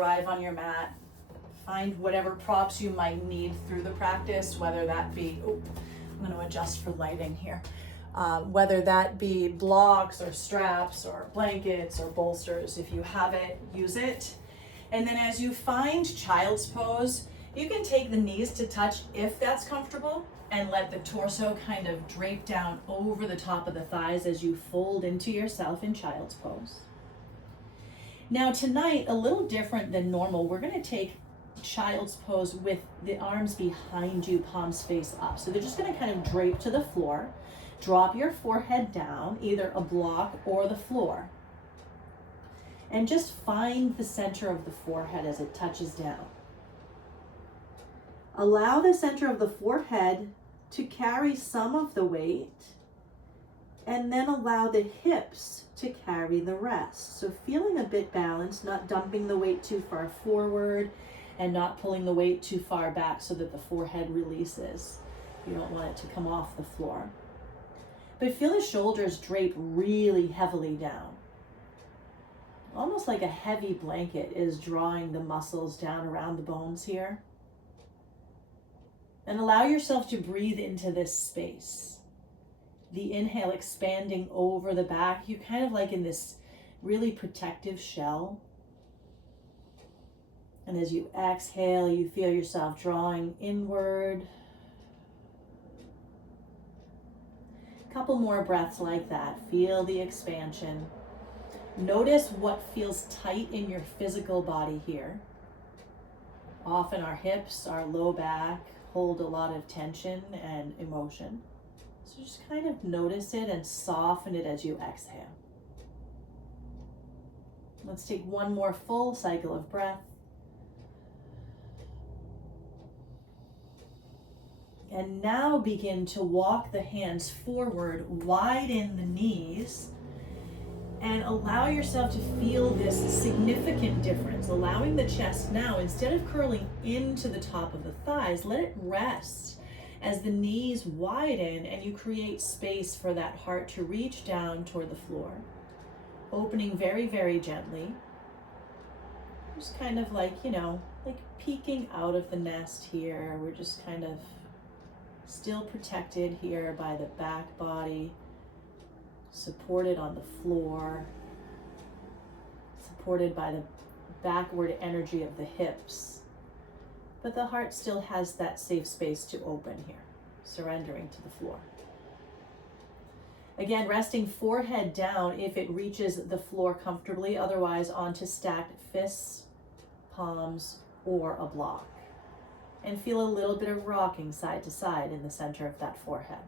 arrive on your mat, find whatever props you might need through the practice, whether that be, oh, I'm going to adjust for lighting here, whether that be blocks or straps or blankets or bolsters. If you have it, use it. And then as you find child's pose, you can take the knees to touch if that's comfortable and let the torso kind of drape down over the top of the thighs as you fold into yourself in child's pose. Now tonight, a little different than normal, we're going to take child's pose with the arms behind you, palms face up. So they're just going to kind of drape to the floor. Drop your forehead down, either a block or the floor. And just find the center of the forehead as it touches down. Allow the center of the forehead to carry some of the weight, and then allow the hips to carry the rest. So feeling a bit balanced, not dumping the weight too far forward and not pulling the weight too far back so that the forehead releases. You don't want it to come off the floor. But feel the shoulders drape really heavily down. Almost like a heavy blanket is drawing the muscles down around the bones here. And allow yourself to breathe into this space. The inhale expanding over the back. You're kind of like in this really protective shell. And as you exhale, you feel yourself drawing inward. A couple more breaths like that. Feel the expansion. Notice what feels tight in your physical body here. Often our hips, our low back hold a lot of tension and emotion. So just kind of notice it and soften it as you exhale. Let's take one more full cycle of breath. And now begin to walk the hands forward, widen the knees, and allow yourself to feel this significant difference. Allowing the chest now, instead of curling into the top of the thighs, let it rest as the knees widen and you create space for that heart to reach down toward the floor. Opening very, very gently. Just kind of like, like peeking out of the nest here. We're just kind of still protected here by the back body, supported on the floor, supported by the backward energy of the hips. But the heart still has that safe space to open here, surrendering to the floor. Again, resting forehead down if it reaches the floor comfortably, otherwise onto stacked fists, palms, or a block. And feel a little bit of rocking side to side in the center of that forehead.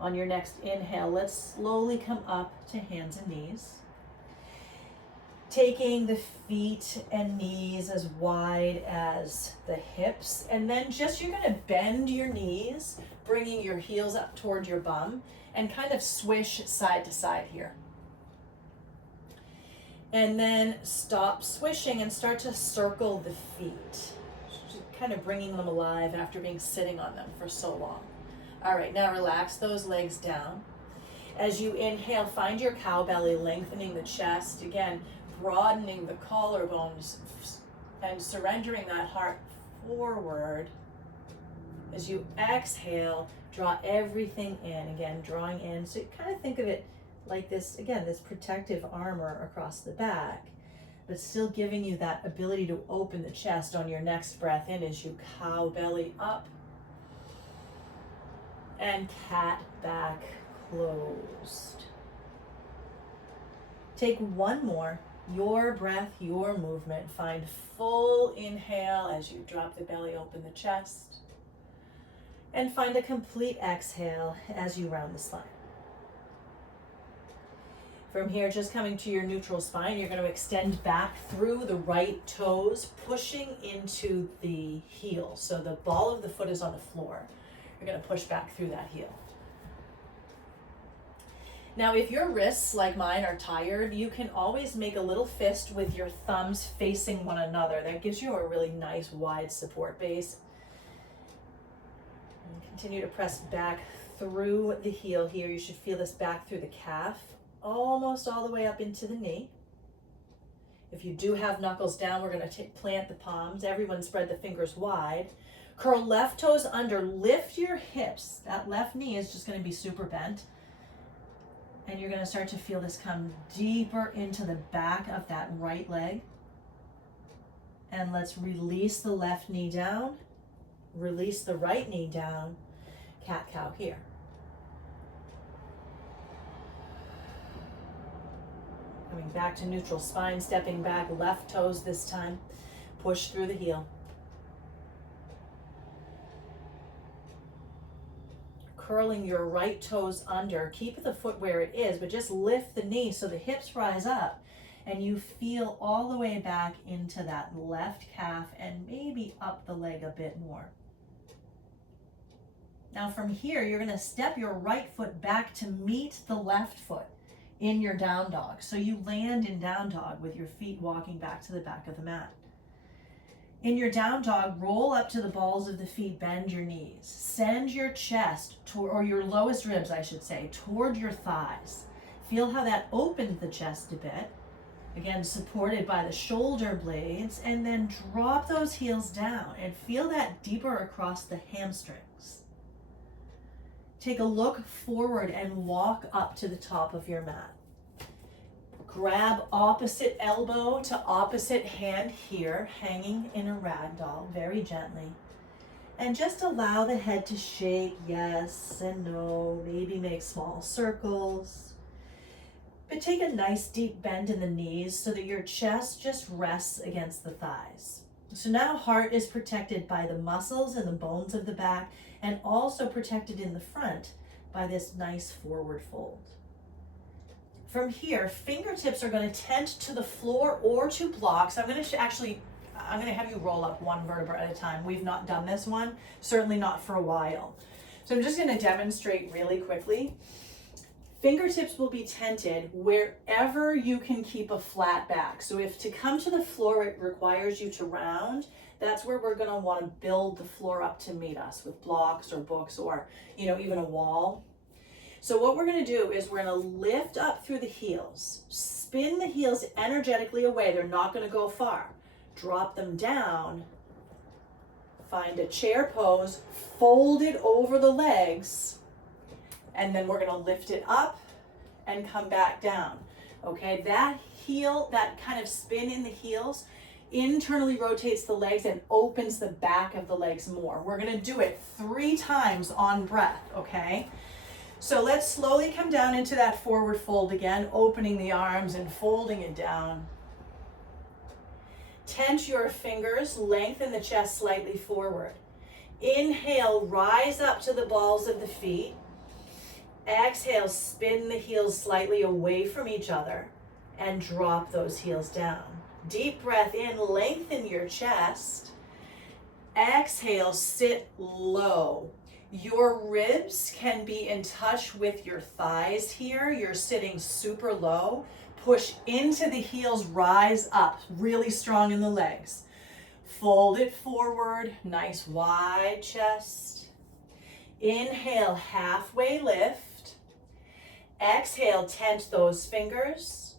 On your next inhale, let's slowly come up to hands and knees. Taking the feet and knees as wide as the hips. And then you're gonna bend your knees, bringing your heels up toward your bum and kind of swish side to side here. And then stop swishing and start to circle the feet. Just kind of bringing them alive after being sitting on them for so long. All right, now relax those legs down. As you inhale, find your cow belly, lengthening the chest. Again, broadening the collarbones and surrendering that heart forward. As you exhale, draw everything in. Again, drawing in. So you kind of think of it like this, again, this protective armor across the back, but still giving you that ability to open the chest on your next breath in as you cow belly up and cat back closed. Take one more, your breath, your movement. Find full inhale as you drop the belly, open the chest, and find a complete exhale as you round the spine. From here, just coming to your neutral spine, you're going to extend back through the right toes, pushing into the heel. So the ball of the foot is on the floor. You're going to push back through that heel. Now, if your wrists, like mine, are tired, you can always make a little fist with your thumbs facing one another. That gives you a really nice wide support base. And continue to press back through the heel here. You should feel this back through the calf. almost all the way up into the knee. If you do have knuckles down, we're going to plant the palms. Everyone spread the fingers wide. Curl left toes under, lift your hips. That left knee is just going to be super bent. And you're going to start to feel this come deeper into the back of that right leg. And let's release the left knee down, release the right knee down, cat-cow here. Coming back to neutral spine, stepping back, left toes this time. Push through the heel. Curling your right toes under. Keep the foot where it is, but just lift the knee so the hips rise up and you feel all the way back into that left calf and maybe up the leg a bit more. Now from here, you're going to step your right foot back to meet the left foot in your down dog. So you land in down dog with your feet walking back to the back of the mat. In your down dog, roll up to the balls of the feet, bend your knees. Send your chest, or your lowest ribs, I should say, toward your thighs. Feel how that opens the chest a bit. Again, supported by the shoulder blades, and then drop those heels down and feel that deeper across the hamstrings. Take a look forward and walk up to the top of your mat. Grab opposite elbow to opposite hand here, hanging in a ragdoll very gently. And just allow the head to shake yes and no, maybe make small circles. But take a nice deep bend in the knees so that your chest just rests against the thighs. So now heart is protected by the muscles and the bones of the back, and also protected in the front by this nice forward fold. From here, fingertips are going to tent to the floor or to blocks. I'm going to have you roll up one vertebra at a time. We've not done this one, certainly not for a while. So I'm just going to demonstrate really quickly. Fingertips will be tented wherever you can keep a flat back. So if to come to the floor it requires you to round, that's where we're going to want to build the floor up to meet us with blocks or books or, even a wall. So what we're going to do is we're going to lift up through the heels, spin the heels energetically away. They're not going to go far. Drop them down. Find a chair pose, fold it over the legs, and then we're going to lift it up and come back down. Okay, that heel, that kind of spin in the heels internally rotates the legs and opens the back of the legs more. We're going to do it 3 times on breath, okay? So let's slowly come down into that forward fold again, opening the arms and folding it down. Tense your fingers, lengthen the chest slightly forward. Inhale, rise up to the balls of the feet. Exhale, spin the heels slightly away from each other and drop those heels down. Deep breath in, lengthen your chest. Exhale, sit low. Your ribs can be in touch with your thighs here. You're sitting super low. Push into the heels, rise up, really strong in the legs. Fold it forward, nice wide chest. Inhale, halfway lift. Exhale, tent those fingers.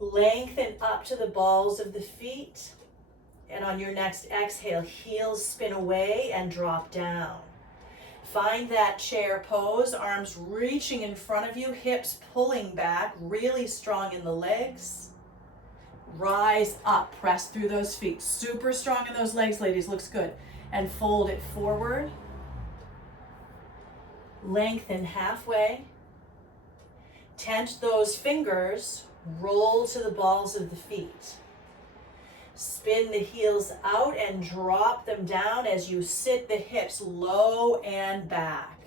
Lengthen up to the balls of the feet. And on your next exhale, heels spin away and drop down. Find that chair pose, arms reaching in front of you, hips pulling back, really strong in the legs. Rise up, press through those feet. Super strong in those legs, ladies, looks good. And fold it forward. Lengthen halfway. Tent those fingers, roll to the balls of the feet. Spin the heels out and drop them down as you sit the hips low and back.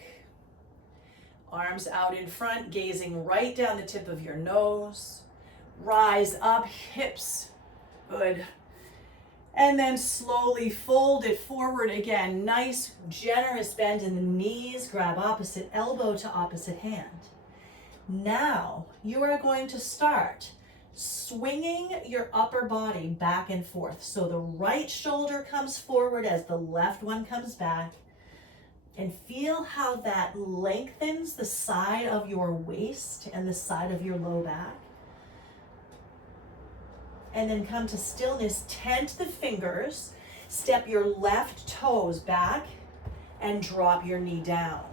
Arms out in front, gazing right down the tip of your nose. Rise up, hips, good. And then slowly fold it forward again. Nice, generous bend in the knees. Grab opposite elbow to opposite hand. Now you are going to start swinging your upper body back and forth. So the right shoulder comes forward as the left one comes back. And feel how that lengthens the side of your waist and the side of your low back. And then come to stillness, tent the fingers, step your left toes back and drop your knee down.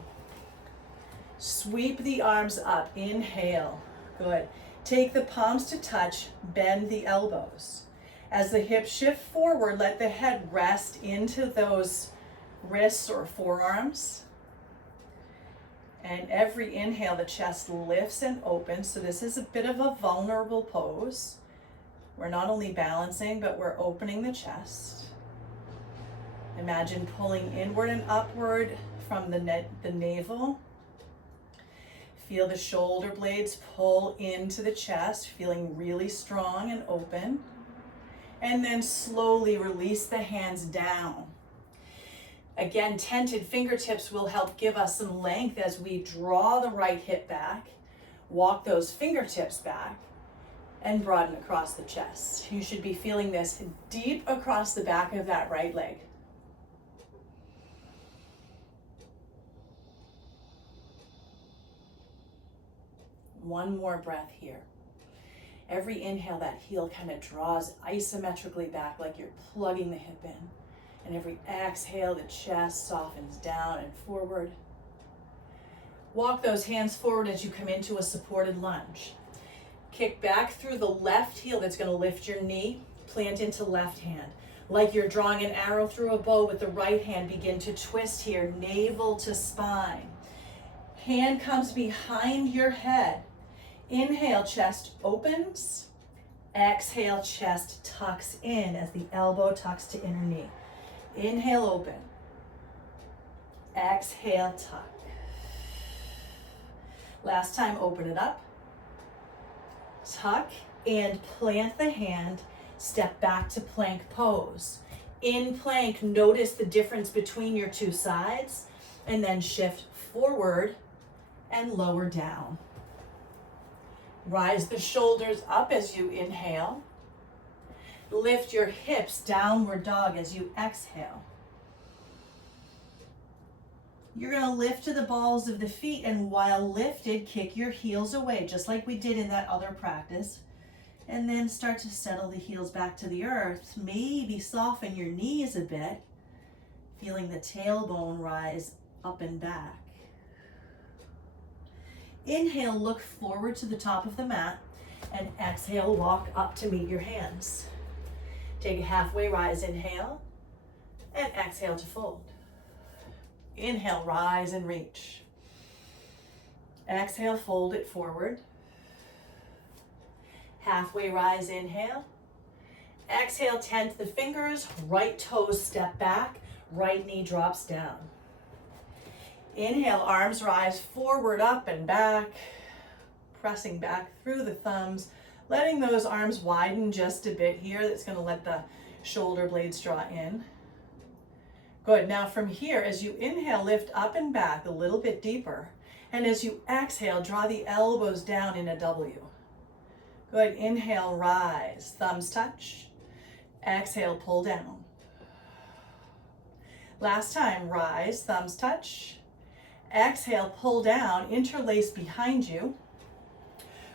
Sweep the arms up, inhale, good. Take the palms to touch, bend the elbows. As the hips shift forward, let the head rest into those wrists or forearms. And every inhale, the chest lifts and opens. So this is a bit of a vulnerable pose. We're not only balancing, but we're opening the chest. Imagine pulling inward and upward from the navel. Feel the shoulder blades pull into the chest, feeling really strong and open. And then slowly release the hands down. Again, tented fingertips will help give us some length as we draw the right hip back, walk those fingertips back, and broaden across the chest. You should be feeling this deep across the back of that right leg. One more breath here. Every inhale, that heel kind of draws isometrically back like you're plugging the hip in. And every exhale, the chest softens down and forward. Walk those hands forward as you come into a supported lunge. Kick back through the left heel that's going to lift your knee. Plant into left hand. Like you're drawing an arrow through a bow with the right hand, begin to twist here, navel to spine. Hand comes behind your head. Inhale, chest opens. Exhale, chest tucks in as the elbow tucks to inner knee. Inhale, open. Exhale, tuck. Last time, open it up. Tuck and plant the hand. Step back to plank pose. In plank, notice the difference between your two sides, and then shift forward and lower down. Rise the shoulders up as you inhale. Lift your hips, downward dog, as you exhale. You're going to lift to the balls of the feet, and while lifted, kick your heels away, just like we did in that other practice. And then start to settle the heels back to the earth. Maybe soften your knees a bit, feeling the tailbone rise up and back. Inhale, look forward to the top of the mat, and exhale, walk up to meet your hands. Take a halfway rise, inhale, and exhale to fold. Inhale, rise and reach. Exhale, fold it forward. Halfway rise, inhale. Exhale, tent the fingers, right toes step back, right knee drops down. Inhale, arms rise forward, up and back, pressing back through the thumbs, letting those arms widen just a bit here. That's going to let the shoulder blades draw in. Good. Now from here, as you inhale, lift up and back a little bit deeper. And as you exhale, draw the elbows down in a W. Good. Inhale, rise, thumbs touch. Exhale, pull down. Last time, rise, thumbs touch. Exhale, pull down, interlace behind you.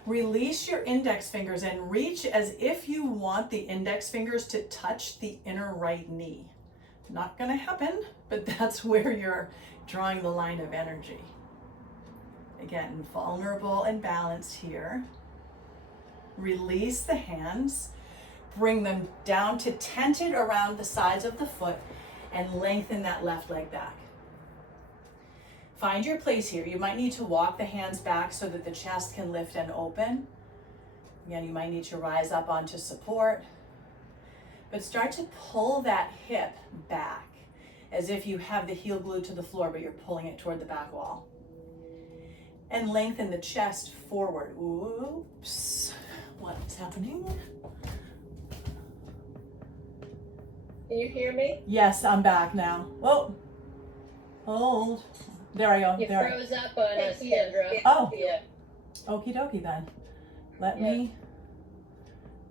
Release your index fingers and reach as if you want the index fingers to touch the inner right knee. Not going to happen, but that's where you're drawing the line of energy. Again, vulnerable and balanced here. Release the hands. Bring them down to tented around the sides of the foot and lengthen that left leg back. Find your place here. You might need to walk the hands back so that the chest can lift and open. Again, you might need to rise up onto support. But start to pull that hip back as if you have the heel glued to the floor, but you're pulling it toward the back wall. And lengthen the chest forward. Oops. What's happening? Can you hear me? Yes, I'm back now. Whoa. Hold. There I go. You there. froze up on us, Kendra. Oh. Yeah. Okie dokie then.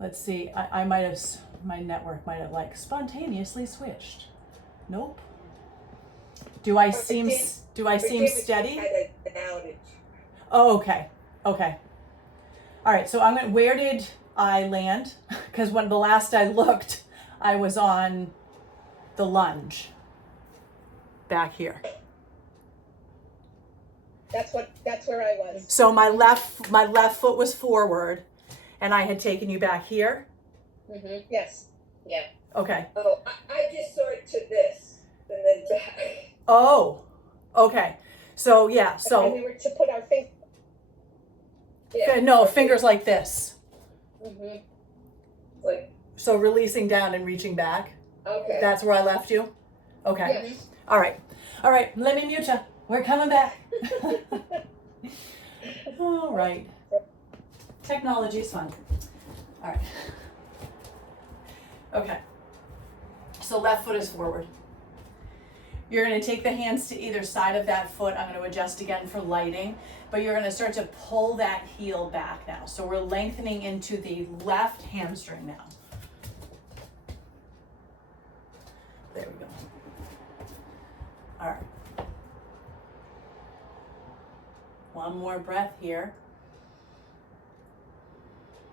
Let's see. I might have, my network might have like spontaneously switched. Nope. Do I Oh, seem Forgive us, steady? had an outage. Oh, okay. Okay. All right. So where did I land? Because when the last I looked, I was on the lunge back here. That's where I was. So my left foot was forward, and I had taken you back here. Yes. Yeah. Okay. Oh, I just saw it to this and then back. Oh. Okay. So yeah. So And we were to put our finger. Yeah. no, fingers like this. Like. So releasing down and reaching back. Okay. That's where I left you? Okay. Yes. All right. All right. Let me mute you. We're coming back. All right. Technology is fun. All right. Okay. So left foot is forward. You're going to take the hands to either side of that foot. I'm going to adjust again for lighting, but you're going to start to pull that heel back now. So we're lengthening into the left hamstring now. There we go. All right. One more breath here.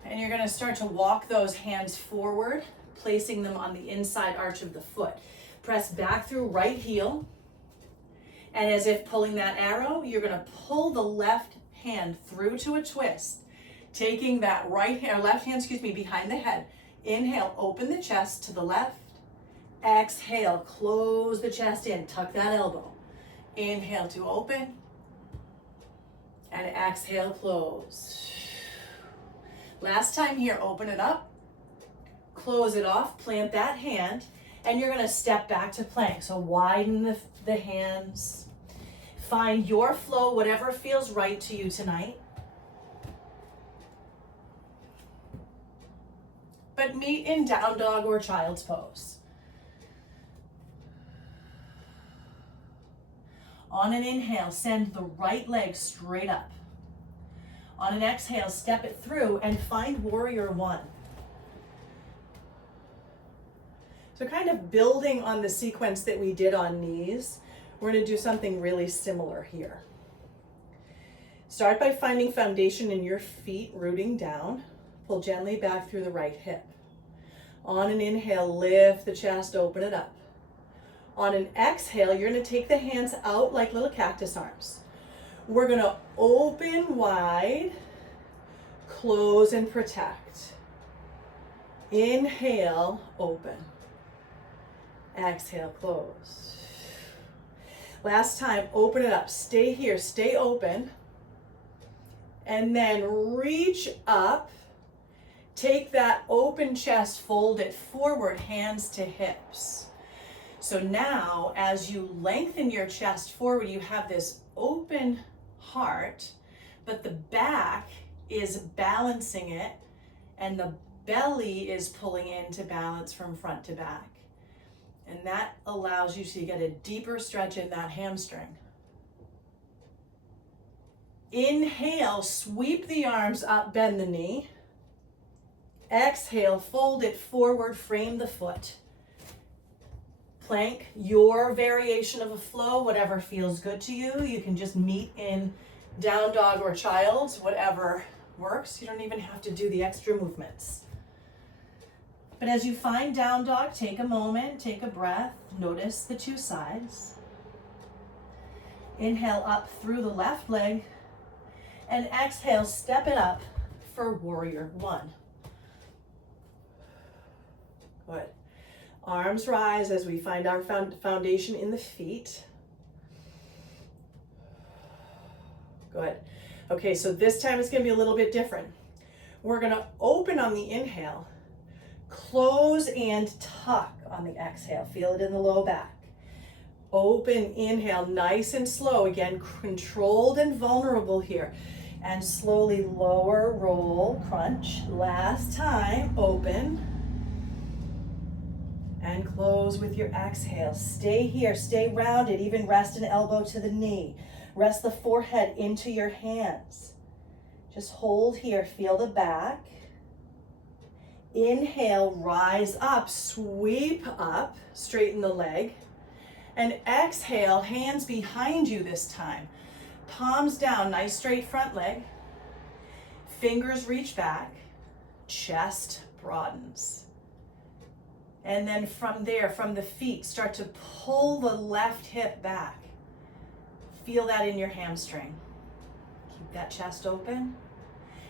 And you're going to start to walk those hands forward, placing them on the inside arch of the foot. Press back through right heel. And as if pulling that arrow, you're going to pull the left hand through to a twist, taking that left hand, behind the head. Inhale, open the chest to the left. Exhale, close the chest in, tuck that elbow. Inhale to open. And exhale, close. Last time here, open it up. Close it off, plant that hand, and you're gonna step back to plank. So widen the hands. Find your flow, whatever feels right to you tonight. But meet in down dog or child's pose. On an inhale, send the right leg straight up. On an exhale, step it through and find warrior one. So kind of building on the sequence that we did on knees, we're going to do something really similar here. Start by finding foundation in your feet, rooting down. Pull gently back through the right hip. On an inhale, lift the chest, open it up. On an exhale, you're going to take the hands out like little cactus arms. We're going to open wide, close and protect. Inhale, open. Exhale, close. Last time, open it up. Stay here, stay open. And then reach up. Take that open chest, fold it forward, hands to hips. So now, as you lengthen your chest forward, you have this open heart, but the back is balancing it, and the belly is pulling in to balance from front to back. And that allows you to get a deeper stretch in that hamstring. Inhale, sweep the arms up, bend the knee. Exhale, fold it forward, frame the foot. Plank, your variation of a flow, whatever feels good to you. You can just meet in down dog or child's, whatever works. You don't even have to do the extra movements. But as you find down dog, take a moment, take a breath, notice the two sides. Inhale up through the left leg, and exhale, step it up for warrior one. Good. Arms rise as we find our foundation in the feet. Good. Okay, so this time it's going to be a little bit different. We're going to open on the inhale, close and tuck on the exhale. Feel it in the low back. Open, inhale, nice and slow. Again, controlled and vulnerable here. And slowly lower, roll, crunch. Last time, open. And close with your exhale. Stay here, stay rounded, even rest an elbow to the knee. Rest the forehead into your hands. Just hold here, feel the back. Inhale, rise up, sweep up, straighten the leg. And exhale, hands behind you this time. Palms down, nice straight front leg. Fingers reach back. Chest broadens. And then from there, from the feet, start to pull the left hip back. Feel that in your hamstring. Keep that chest open.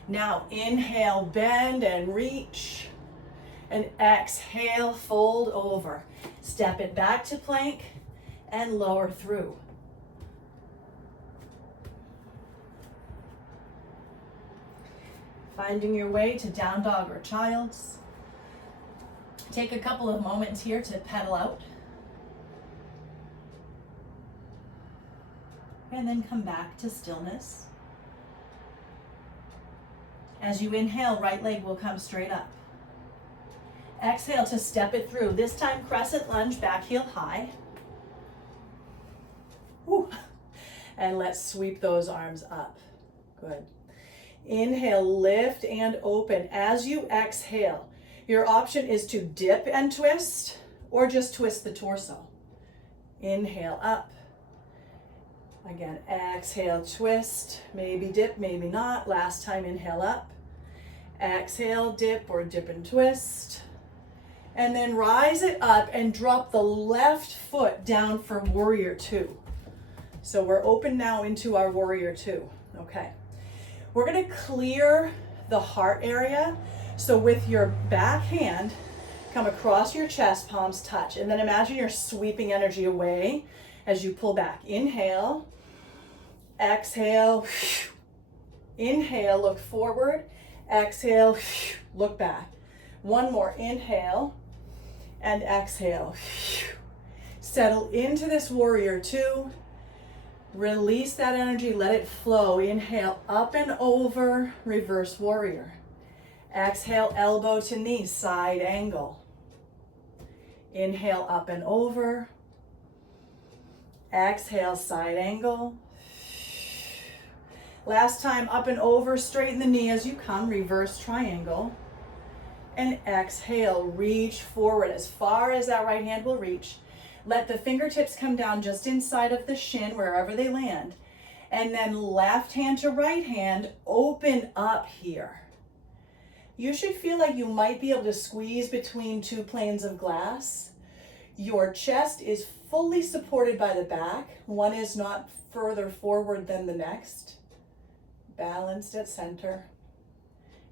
Now inhale, bend and reach. And exhale, fold over. Step it back to plank and lower through. Finding your way to down dog or child's. Take a couple of moments here to pedal out. And then come back to stillness. As you inhale, right leg will come straight up. Exhale to step it through. This time, crescent lunge, back heel high. Woo. And let's sweep those arms up. Good. Inhale, lift and open. As you exhale, your option is to dip and twist or just twist the torso. Inhale up. Again, exhale, twist, maybe dip, maybe not. Last time, inhale up. Exhale, dip or dip and twist. And then rise it up and drop the left foot down for warrior two. So we're open now into our warrior two. Okay. We're gonna clear the heart area. So with your back hand, come across your chest, palms touch, and then imagine you're sweeping energy away as you pull back. Inhale, exhale, inhale, look forward, exhale, look back. One more, inhale and exhale. Settle into this warrior two. Release that energy, let it flow. Inhale, up and over, reverse warrior. Exhale, elbow to knee, side angle. Inhale, up and over. Exhale, side angle. Last time, up and over, straighten the knee as you come, reverse triangle. And exhale, reach forward as far as that right hand will reach. Let the fingertips come down just inside of the shin, wherever they land. And then left hand to right hand, open up here. You should feel like you might be able to squeeze between two planes of glass. Your chest is fully supported by the back. One is not further forward than the next. Balanced at center.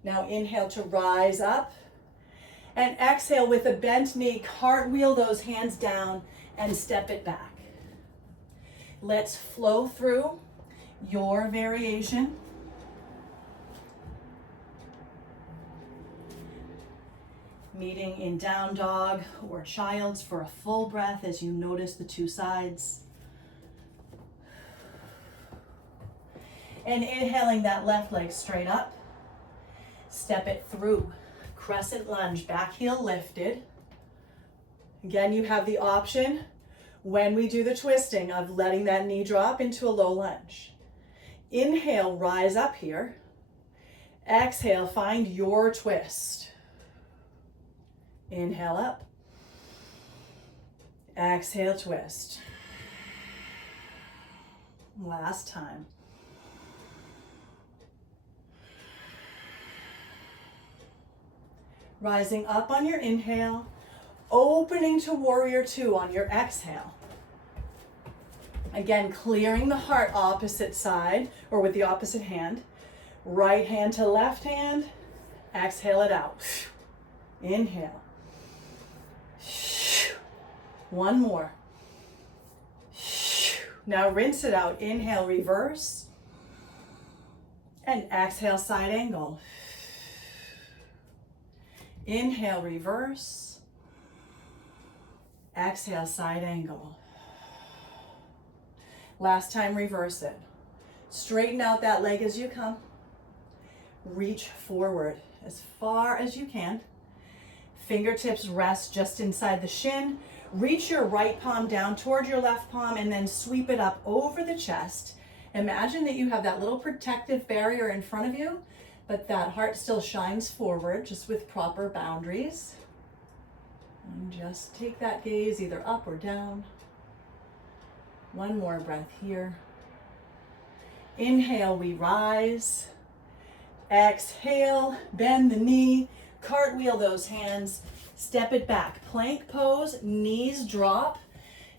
Now inhale to rise up. And exhale with a bent knee, cartwheel those hands down and step it back. Let's flow through your variation. Meeting in down dog or child's for a full breath as you notice the two sides. And inhaling that left leg straight up. Step it through. Crescent lunge, back heel lifted. Again, you have the option when we do the twisting of letting that knee drop into a low lunge. Inhale, rise up here. Exhale, find your twist. Inhale up. Exhale, twist. Last time. Rising up on your inhale, opening to warrior two on your exhale. Again, clearing the heart opposite side or with the opposite hand. Right hand to left hand, exhale it out. Inhale. One more. Now rinse it out. Inhale, reverse. And exhale, side angle. Inhale, reverse. Exhale, side angle. Last time, reverse it. Straighten out that leg as you come. Reach forward as far as you can. Fingertips rest just inside the shin. Reach your right palm down toward your left palm and then sweep it up over the chest. Imagine that you have that little protective barrier in front of you, but that heart still shines forward just with proper boundaries. And just take that gaze either up or down. One more breath here. Inhale, we rise. Exhale, bend the knee, cartwheel those hands, step it back. Plank pose, knees drop,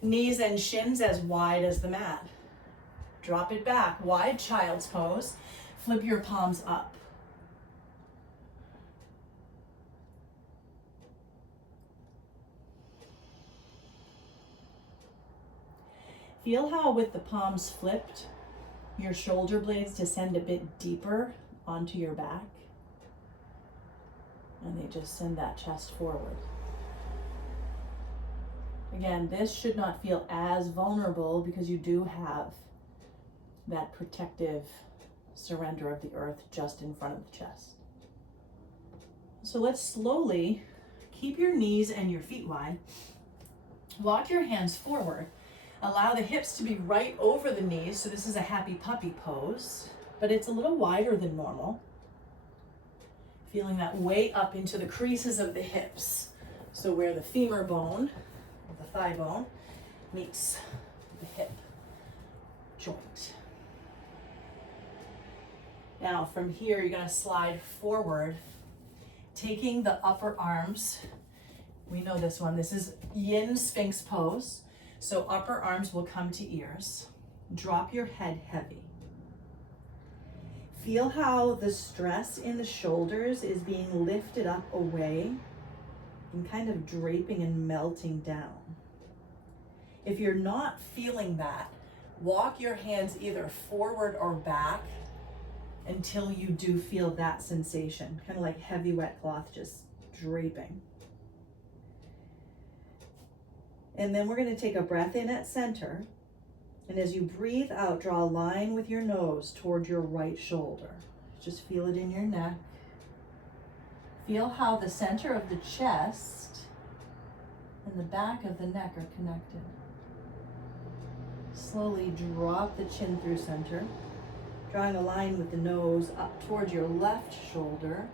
knees and shins as wide as the mat. Drop it back, wide child's pose. Flip your palms up. Feel how with the palms flipped, your shoulder blades descend a bit deeper onto your back. And they just send that chest forward. Again, this should not feel as vulnerable because you do have that protective surrender of the earth just in front of the chest. So let's slowly keep your knees and your feet wide. Walk your hands forward. Allow the hips to be right over the knees. So this is a happy puppy pose, but it's a little wider than normal. Feeling that weight up into the creases of the hips. So where the femur bone, or the thigh bone, meets the hip joint. Now from here, you're gonna slide forward, taking the upper arms. We know this one. This is yin sphinx pose. So upper arms will come to ears. Drop your head heavy. Feel how the stress in the shoulders is being lifted up away and kind of draping and melting down. If you're not feeling that, walk your hands either forward or back until you do feel that sensation, kind of like heavy wet cloth just draping. And then we're going to take a breath in at center. And as you breathe out, draw a line with your nose toward your right shoulder. Just feel it in your neck. Feel how the center of the chest and the back of the neck are connected. Slowly drop the chin through center, drawing a line with the nose up toward your left shoulder.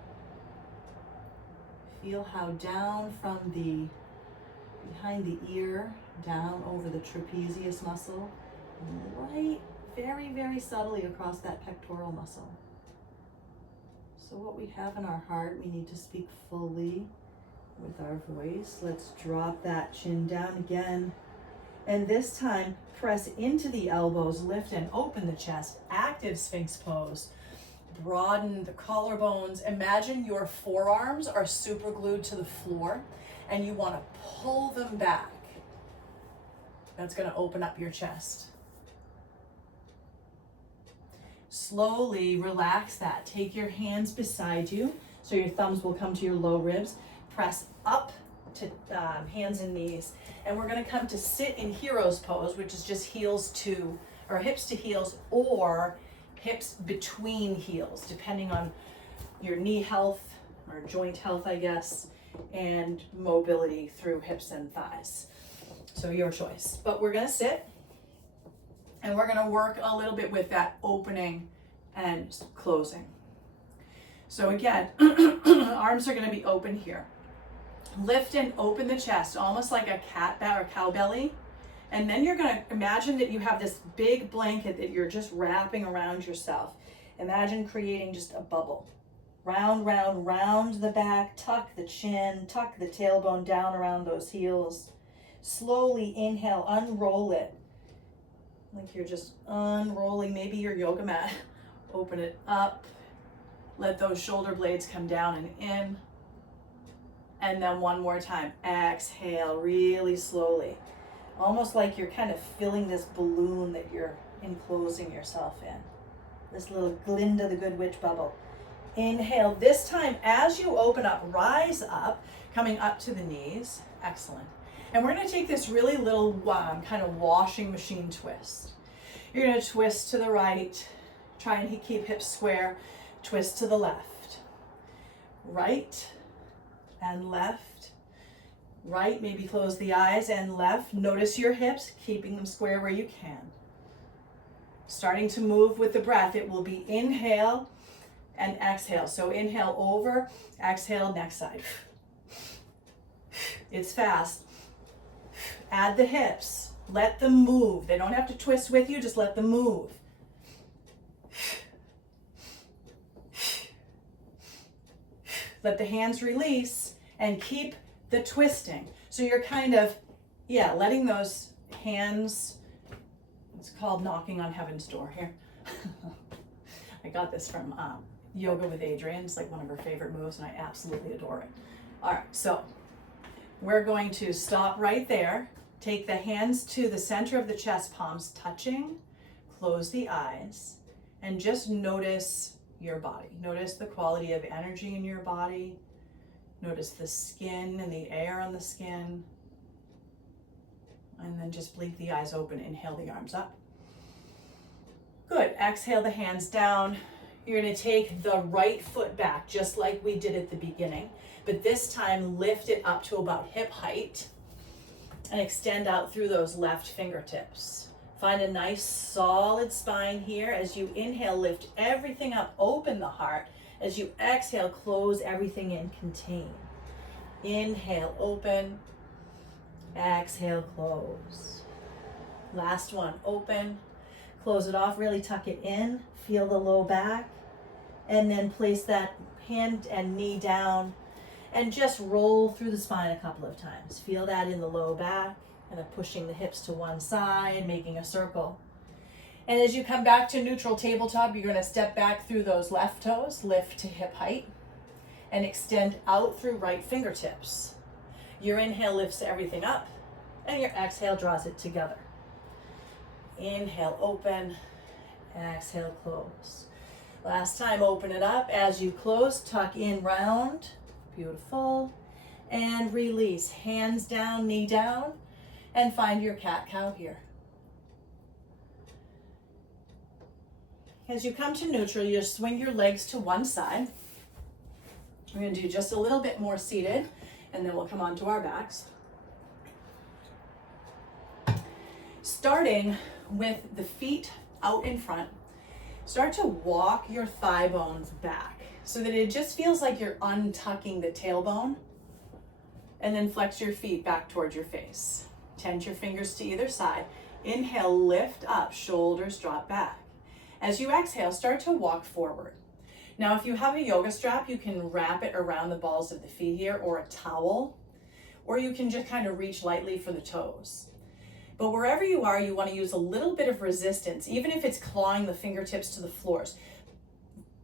Feel how down from the behind the ear, down over the trapezius muscle, and right very, very subtly across that pectoral muscle. So what we have in our heart, we need to speak fully with our voice. Let's drop that chin down again. And this time, press into the elbows, lift and open the chest, active sphinx pose. Broaden the collarbones. Imagine your forearms are super glued to the floor and you want to pull them back. That's going to open up your chest. Slowly relax that. Take your hands beside you so your thumbs will come to your low ribs. Press up to hands and knees. And we're going to come to sit in hero's pose, which is just heels to, or hips to heels, or hips between heels, depending on your knee health or joint health, I guess, and mobility through hips and thighs. So your choice. But we're going to sit and we're going to work a little bit with that opening and closing. So again, arms are going to be open here. Lift and open the chest, almost like a cat or cow belly. And then you're going to imagine that you have this big blanket that you're just wrapping around yourself. Imagine creating just a bubble. Round, round, round the back, tuck the chin, tuck the tailbone down around those heels. Slowly inhale, unroll it. Like you're just unrolling maybe your yoga mat. Open it up. Let those shoulder blades come down and in. And then one more time. Exhale really slowly. Almost like you're kind of filling this balloon that you're enclosing yourself in. This little Glinda the Good Witch bubble. Inhale. This time, as you open up, rise up, coming up to the knees. Excellent. And we're going to take this really little kind of washing machine twist. You're going to twist to the right. Try and keep hips square. Twist to the left. Right and left. Right, maybe close the eyes, and left. Notice your hips, keeping them square where you can. Starting to move with the breath. It will be inhale and exhale. So inhale over, exhale next side. It's fast. Add the hips. Let them move. They don't have to twist with you, just let them move. Let the hands release and keep the twisting. So you're kind of, letting those hands, it's called knocking on heaven's door here. I got this from Yoga with Adrienne. It's like one of her favorite moves and I absolutely adore it. All right, so we're going to stop right there. Take the hands to the center of the chest, palms touching, close the eyes, and just notice your body. Notice the quality of energy in your body. Notice the skin and the air on the skin. And then just blink the eyes open, inhale the arms up. Good, exhale the hands down. You're gonna take the right foot back, just like we did at the beginning, but this time lift it up to about hip height and extend out through those left fingertips. Find a nice solid spine here. As you inhale, lift everything up, open the heart. As you exhale, close everything in, contain. Inhale, open. Exhale, close. Last one, open. Close it off, really tuck it in. Feel the low back. And then place that hand and knee down and just roll through the spine a couple of times. Feel that in the low back, kind of pushing the hips to one side, making a circle. And as you come back to neutral tabletop, you're going to step back through those left toes, lift to hip height, and extend out through right fingertips. Your inhale lifts everything up, and your exhale draws it together. Inhale, open, exhale, close. Last time, open it up. As you close, tuck in round. Beautiful. And release. Hands down, knee down, and find your cat-cow here. As you come to neutral, you swing your legs to one side. We're going to do just a little bit more seated, and then we'll come on to our backs. Starting with the feet out in front, start to walk your thigh bones back so that it just feels like you're untucking the tailbone, and then flex your feet back towards your face. Tend your fingers to either side. Inhale, lift up, shoulders drop back. As you exhale, start to walk forward. Now, if you have a yoga strap, you can wrap it around the balls of the feet here, or a towel, or you can just kind of reach lightly for the toes. But wherever you are, you want to use a little bit of resistance, even if it's clawing the fingertips to the floors.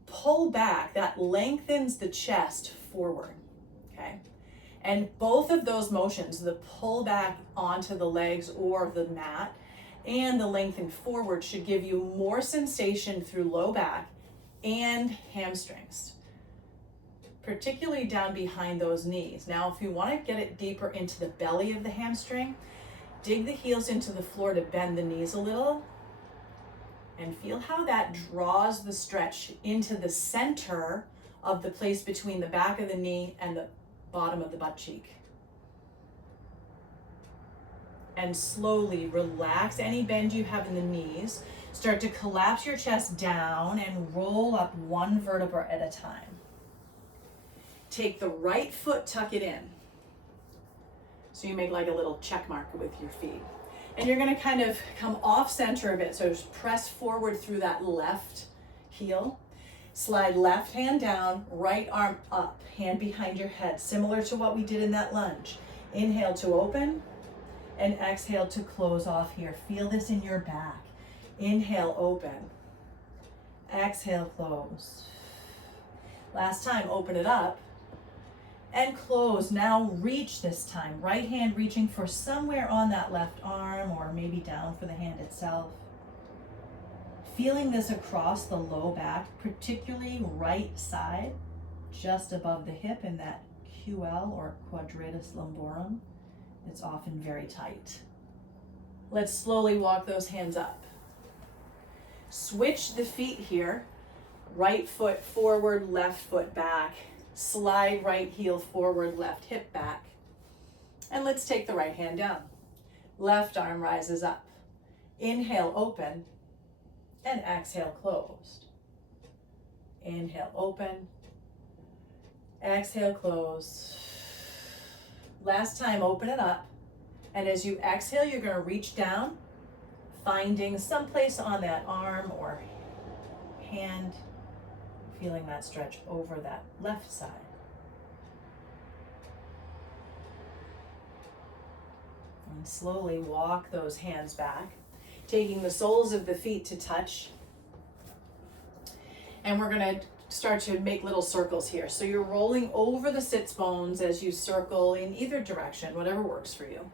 Pull back, that lengthens the chest forward, okay? And both of those motions, the pull back onto the legs or the mat and the lengthen forward, should give you more sensation through low back and hamstrings, particularly down behind those knees. Now, if you want to get it deeper into the belly of the hamstring, dig the heels into the floor to bend the knees a little and feel how that draws the stretch into the center of the place between the back of the knee and the bottom of the butt cheek. And slowly relax any bend you have in the knees. Start to collapse your chest down and roll up one vertebra at a time. Take the right foot, tuck it in. So you make like a little check mark with your feet. And you're gonna kind of come off center a bit. So just press forward through that left heel. Slide left hand down, right arm up, hand behind your head, similar to what we did in that lunge. Inhale to open and exhale to close off here. Feel this in your back. Inhale, open. Exhale, close. Last time, open it up and close. Now reach this time. Right hand reaching for somewhere on that left arm or maybe down for the hand itself. Feeling this across the low back, particularly right side, just above the hip in that QL or quadratus lumborum. It's often very tight. Let's slowly walk those hands up. Switch the feet here. Right foot forward, left foot back. Slide right heel forward, left hip back. And let's take the right hand down. Left arm rises up. Inhale, open. And exhale, closed. Inhale, open. Exhale, close. Last time, open it up. And as you exhale, you're going to reach down, finding someplace on that arm or hand, feeling that stretch over that left side. And slowly walk those hands back, taking the soles of the feet to touch. And we're going to start to make little circles here. So you're rolling over the sits bones as you circle in either direction, whatever works for you.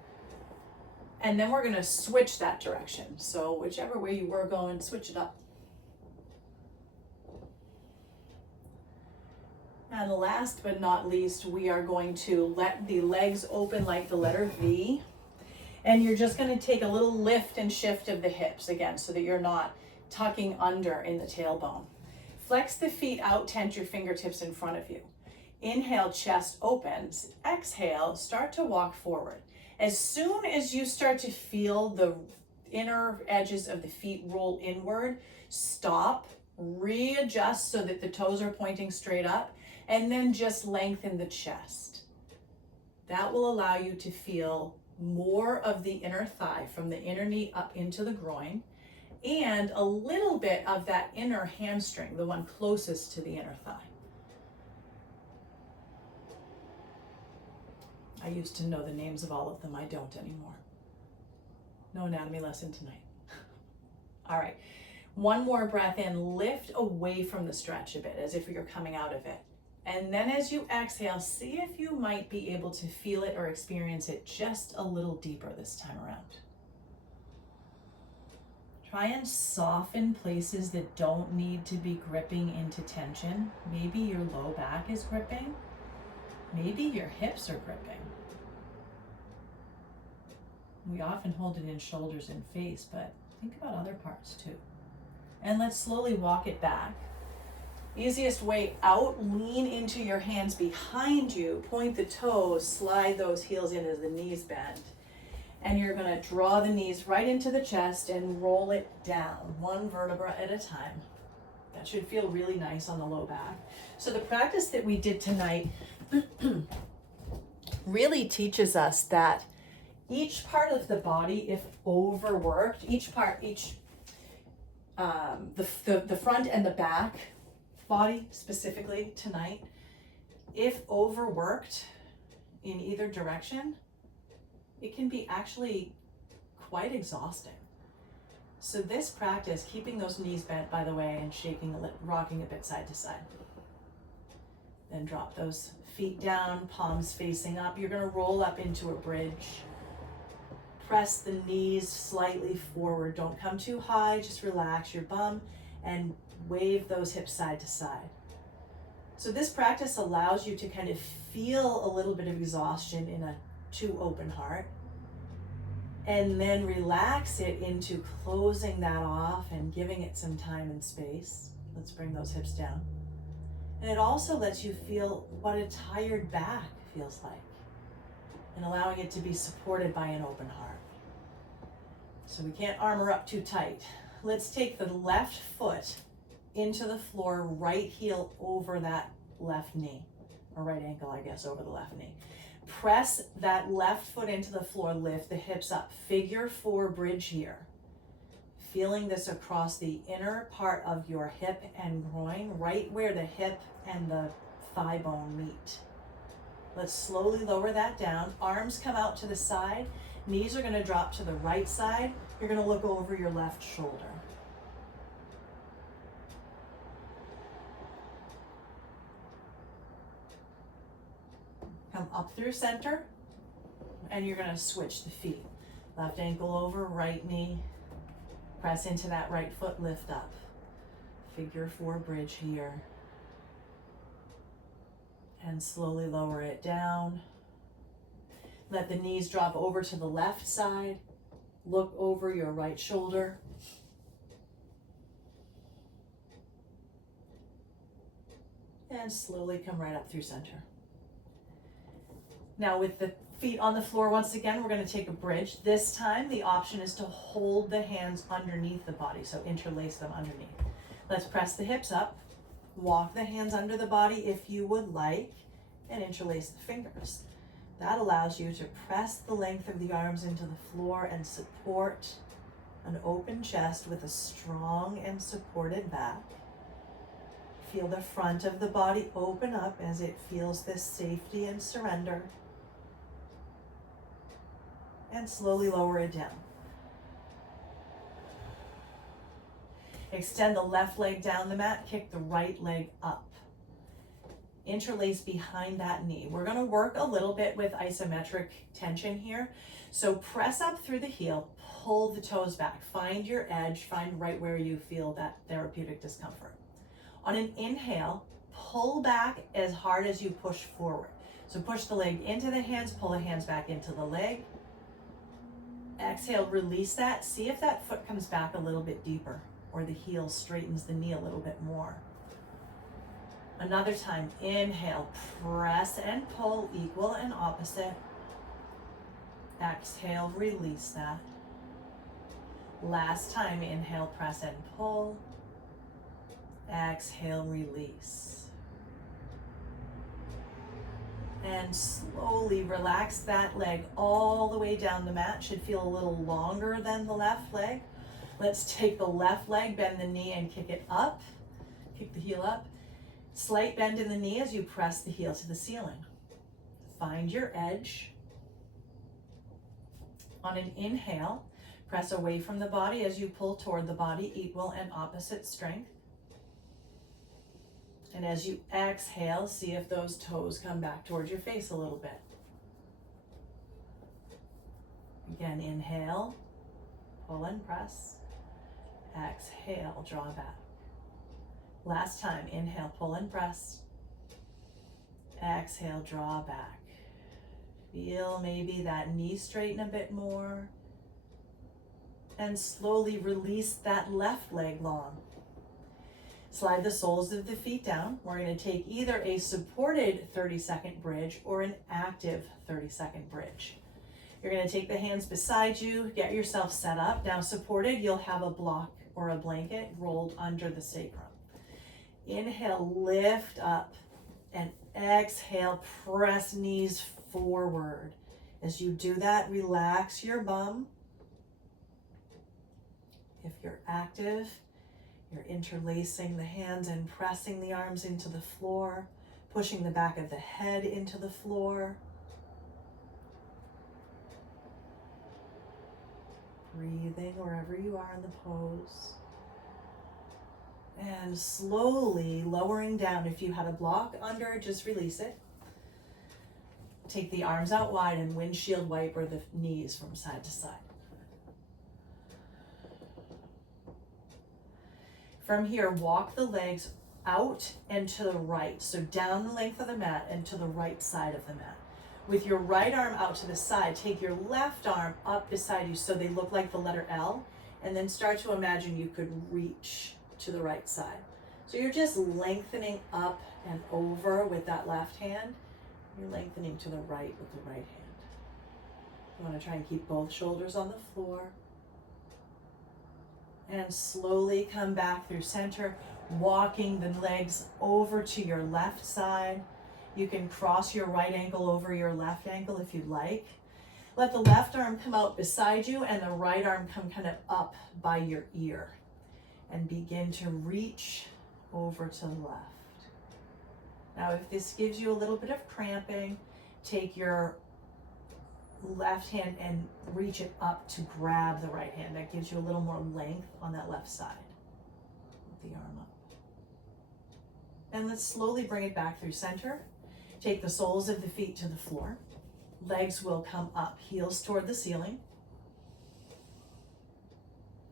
And then we're going to switch that direction. So whichever way you were going, switch it up. And last but not least, we are going to let the legs open like the letter V. And you're just going to take a little lift and shift of the hips again so that you're not tucking under in the tailbone. Flex the feet out, tent your fingertips in front of you. Inhale, chest opens. Exhale, start to walk forward. As soon as you start to feel the inner edges of the feet roll inward, stop, readjust so that the toes are pointing straight up, and then just lengthen the chest. That will allow you to feel more of the inner thigh from the inner knee up into the groin, and a little bit of that inner hamstring, the one closest to the inner thigh. I used to know the names of all of them. I don't anymore. No anatomy lesson tonight. All right, one more breath in, lift away from the stretch a bit as if you're coming out of it. And then as you exhale, see if you might be able to feel it or experience it just a little deeper this time around. Try and soften places that don't need to be gripping into tension. Maybe your low back is gripping. Maybe your hips are gripping. We often hold it in shoulders and face, but think about other parts too. And let's slowly walk it back. Easiest way out, lean into your hands behind you, point the toes, slide those heels in as the knees bend. And you're gonna draw the knees right into the chest and roll it down, one vertebra at a time. That should feel really nice on the low back. So the practice that we did tonight really teaches us that each part of the body, if overworked, the front and the back body specifically tonight, if overworked in either direction, it can be actually quite exhausting. So this practice, keeping those knees bent, by the way, and rocking a bit side to side. Then drop those feet down, palms facing up. You're gonna roll up into a bridge. Press the knees slightly forward. Don't come too high, just relax your bum and wave those hips side to side. So this practice allows you to kind of feel a little bit of exhaustion in a too open heart, and then relax it into closing that off and giving it some time and space. Let's bring those hips down. And it also lets you feel what a tired back feels like, and allowing it to be supported by an open heart. So we can't armor up too tight. Let's take the left foot into the floor, right heel over that left knee, or right ankle, I guess, over the left knee. Press that left foot into the floor, lift the hips up. Figure 4 bridge here. Feeling this across the inner part of your hip and groin, right where the hip and the thigh bone meet. Let's slowly lower that down. Arms come out to the side. Knees are gonna drop to the right side. You're gonna look over your left shoulder. Come up through center, and you're gonna switch the feet. Left ankle over, right knee. Press into that right foot, lift up. Figure 4 bridge here. And slowly lower it down. Let the knees drop over to the left side. Look over your right shoulder. And slowly come right up through center. Now with the feet on the floor, once again, we're going to take a bridge. This time, the option is to hold the hands underneath the body, so interlace them underneath. Let's press the hips up, walk the hands under the body if you would like, and interlace the fingers. That allows you to press the length of the arms into the floor and support an open chest with a strong and supported back. Feel the front of the body open up as it feels this safety and surrender. And slowly lower it down. Extend the left leg down the mat, kick the right leg up. Interlace behind that knee. We're gonna work a little bit with isometric tension here. So press up through the heel, pull the toes back, find your edge, find right where you feel that therapeutic discomfort. On an inhale, pull back as hard as you push forward. So push the leg into the hands, pull the hands back into the leg. Exhale, release that. See if that foot comes back a little bit deeper or the heel straightens the knee a little bit more. Another time, inhale, press and pull, equal and opposite. Exhale, release that. Last time, inhale, press and pull. Exhale, release. And slowly relax that leg all the way down the mat. Should feel a little longer than the left leg. Let's take the left leg, bend the knee and kick it up. Kick the heel up. Slight bend in the knee as you press the heel to the ceiling. Find your edge. On an inhale, press away from the body as you pull toward the body, equal and opposite strength. And as you exhale, see if those toes come back towards your face a little bit. Again, inhale, pull and press. Exhale, draw back. Last time, inhale, pull and press. Exhale, draw back. Feel maybe that knee straighten a bit more. And slowly release that left leg long. Slide the soles of the feet down. We're going to take either a supported 30-second bridge or an active 30-second bridge. You're going to take the hands beside you, get yourself set up. Now supported, you'll have a block or a blanket rolled under the sacrum. Inhale, lift up, and exhale, press knees forward. As you do that, relax your bum. If you're active, you're interlacing the hands and pressing the arms into the floor, pushing the back of the head into the floor. Breathing wherever you are in the pose. And slowly lowering down. If you had a block under, just release it. Take the arms out wide and windshield wiper the knees from side to side. From here, walk the legs out and to the right. So down the length of the mat and to the right side of the mat. With your right arm out to the side, take your left arm up beside you so they look like the letter L, and then start to imagine you could reach to the right side. So you're just lengthening up and over with that left hand. You're lengthening to the right with the right hand. You want to try and keep both shoulders on the floor. And slowly come back through center, walking the legs over to your left side. You can cross your right ankle over your left ankle if you'd like. Let the left arm come out beside you and the right arm come kind of up by your ear. And begin to reach over to the left. Now, if this gives you a little bit of cramping, take your left hand and reach it up to grab the right hand. That gives you a little more length on that left side. With the arm up. And let's slowly bring it back through center. Take the soles of the feet to the floor. Legs will come up, heels toward the ceiling.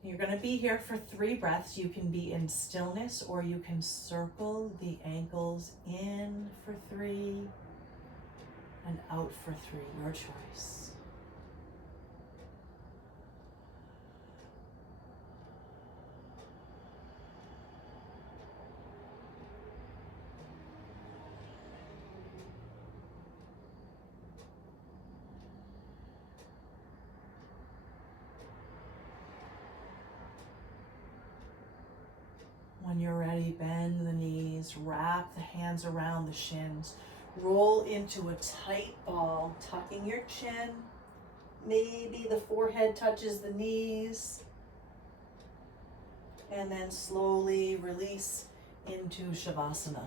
You're going to be here for 3 breaths. You can be in stillness or you can circle the ankles in for 3 and out for 3, your choice. When you're ready, bend the knees, wrap the hands around the shins, Roll into a tight ball, tucking your chin. Maybe the forehead touches the knees. And then slowly release into Shavasana.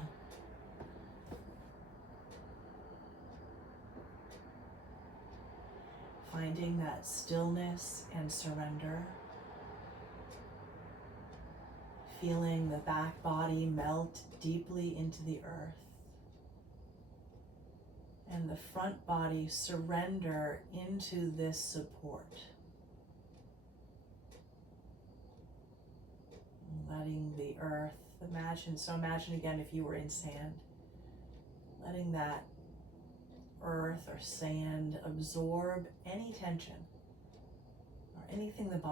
Finding that stillness and surrender. Feeling the back body melt deeply into the earth. And the front body surrender into this support. Letting the earth, imagine again if you were in sand. Letting that earth or sand absorb any tension or anything the body